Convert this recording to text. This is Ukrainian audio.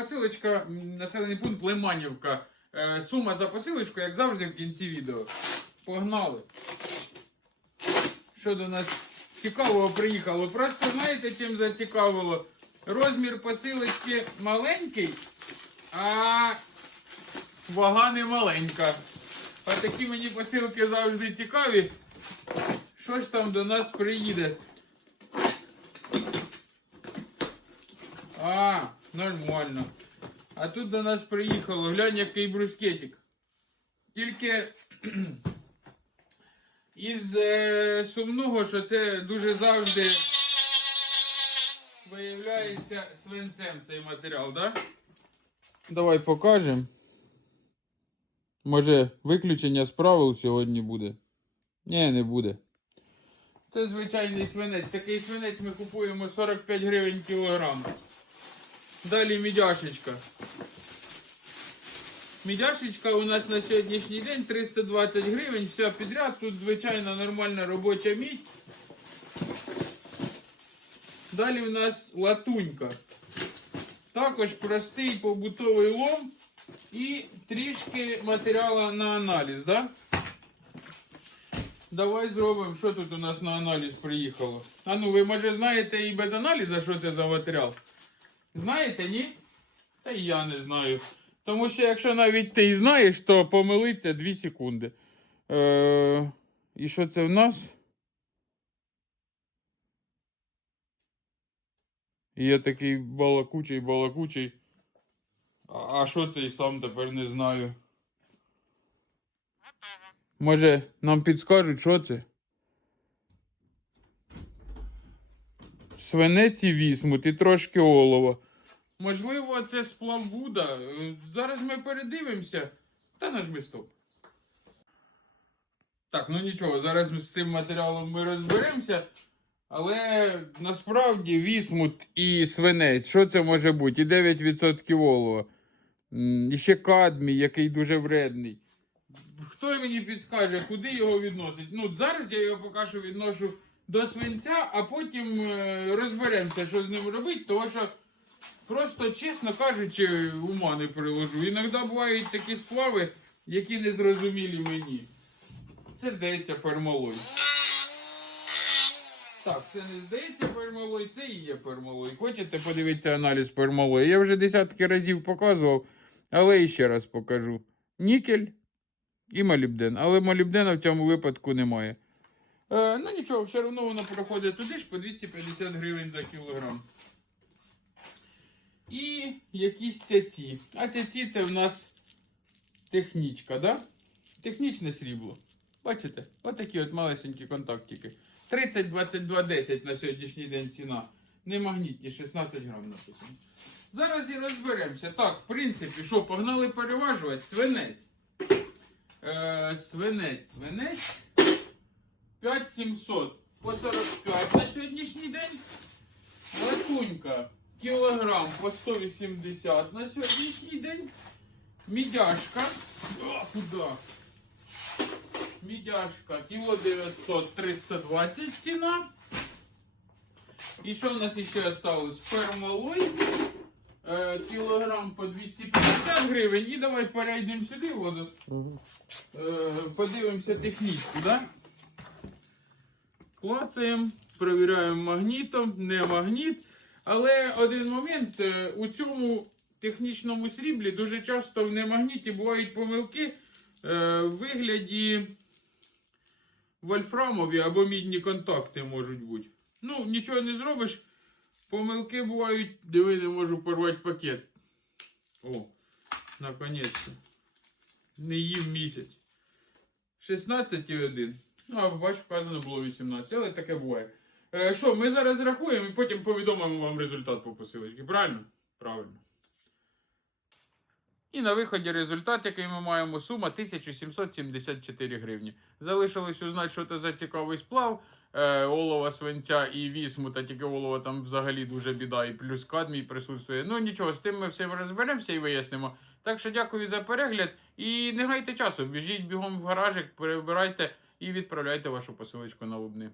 посилочка, населений пункт Лиманівка. Е, сума за посилочку, як завжди, в кінці відео. Погнали. Що до нас цікавого приїхало? Просто знаєте, чим зацікавило? Розмір посилочки маленький, а вага не маленька. А такі мені посилки завжди цікаві. Що ж там до нас приїде? А, нормально. А тут до нас приїхало. Глянь, який брускетик. Тільки із е, сумного, що це дуже завжди виявляється свинцем цей матеріал, так? Да? Давай покажемо. Може, виключення з правил сьогодні буде? Ні, не буде. Це звичайний свинець. Такий свинець ми купуємо 45 гривень кілограм. Далі мідяшечка. Мідяшечка у нас на сьогоднішній день 320 гривень, вся підряд. Тут звичайна нормальна робоча мідь. Далі у нас латунька. Також простий побутовий лом і трішки матеріалу на аналіз, да? Давай зробимо, що тут у нас на аналіз приїхало. А ну, ви може знаєте і без аналізу, що це за матеріал? Знаєте, ні? Та й я не знаю. Тому що якщо навіть ти і знаєш, то помилиться 2 секунди. Е, і що це в нас? Я такий балакучий, балакучий. А а що це і сам тепер не знаю. Може, нам підскажуть, що це? Свинець і вісмут і трошки олова. Можливо, це сплав Вуда. Зараз ми передивимося. Та нажми стоп. Так, ну нічого, зараз з цим матеріалом ми розберемося. Але насправді вісмут і свинець, що це може бути? І 9% олова. І ще кадмій, який дуже вредний. Хто мені підскаже, куди його відносить? Ну, зараз я його поки що відношу до свинця, а потім е, розберемося, що з ним робити, тому що просто, чесно кажучи, ума не приложу. Іноді бувають такі сплави, які не зрозумілі мені. Це здається пермалой. Так, це не здається пермалой, це і є пермалой. Хочете подивитися аналіз пермалою? Я вже десятки разів показував, але ще раз покажу. Нікель і молібден. Але молібдена в цьому випадку немає. Е, ну нічого, все одно воно проходить туди ж по 250 гривень за кілограм. І якісь цяці. А цяці це в нас технічка, да? Технічне срібло. Бачите? Отакі от малесенькі контактики. 30, 22, 10 на сьогоднішній день ціна. Не магнітні, 16 грам написано. Зараз і розберемося. Так, в принципі, що, погнали переважувати? Свинець. Е, свинець, свинець. 5700 по 45 на сьогоднішній день. Латунька кілограм по 180 на сьогоднішній день. Мідяшка. О, куди? Мідяшка кіло 900 320 ціна. І що у нас ще осталось? Пермалой. Е, кілограм по 250 гривень. І давай перейдемо сюди, Владос. Е, подивимося технічку, да? Клацаємо, перевіряємо магнітом, не магніт. Але один момент, е, у цьому технічному сріблі дуже часто в немагніті бувають помилки е, в вигляді вольфрамові або мідні контакти можуть бути. Ну, нічого не зробиш. Помилки бувають, диви, не можу порвати пакет. О, наконець-то. Не їв місяць. 16,1. Ну, а вказано було 18, але таке буває. Е, Що, ми зараз рахуємо і потім повідомимо вам результат по посилочці. Правильно? Правильно. І на виході результат, який ми маємо, сума 1774 гривні. Залишилось узнати, що це за цікавий сплав. Е, олова, свинця і вісмута, тільки олова там взагалі дуже біда, і плюс кадмій присутствує. Ну нічого, з тим ми всім розберемося і вияснимо. Так що дякую за перегляд. І не гайте часу, біжіть бігом в гаражик, перебирайте і відправляйте вашу посилочку на лубни.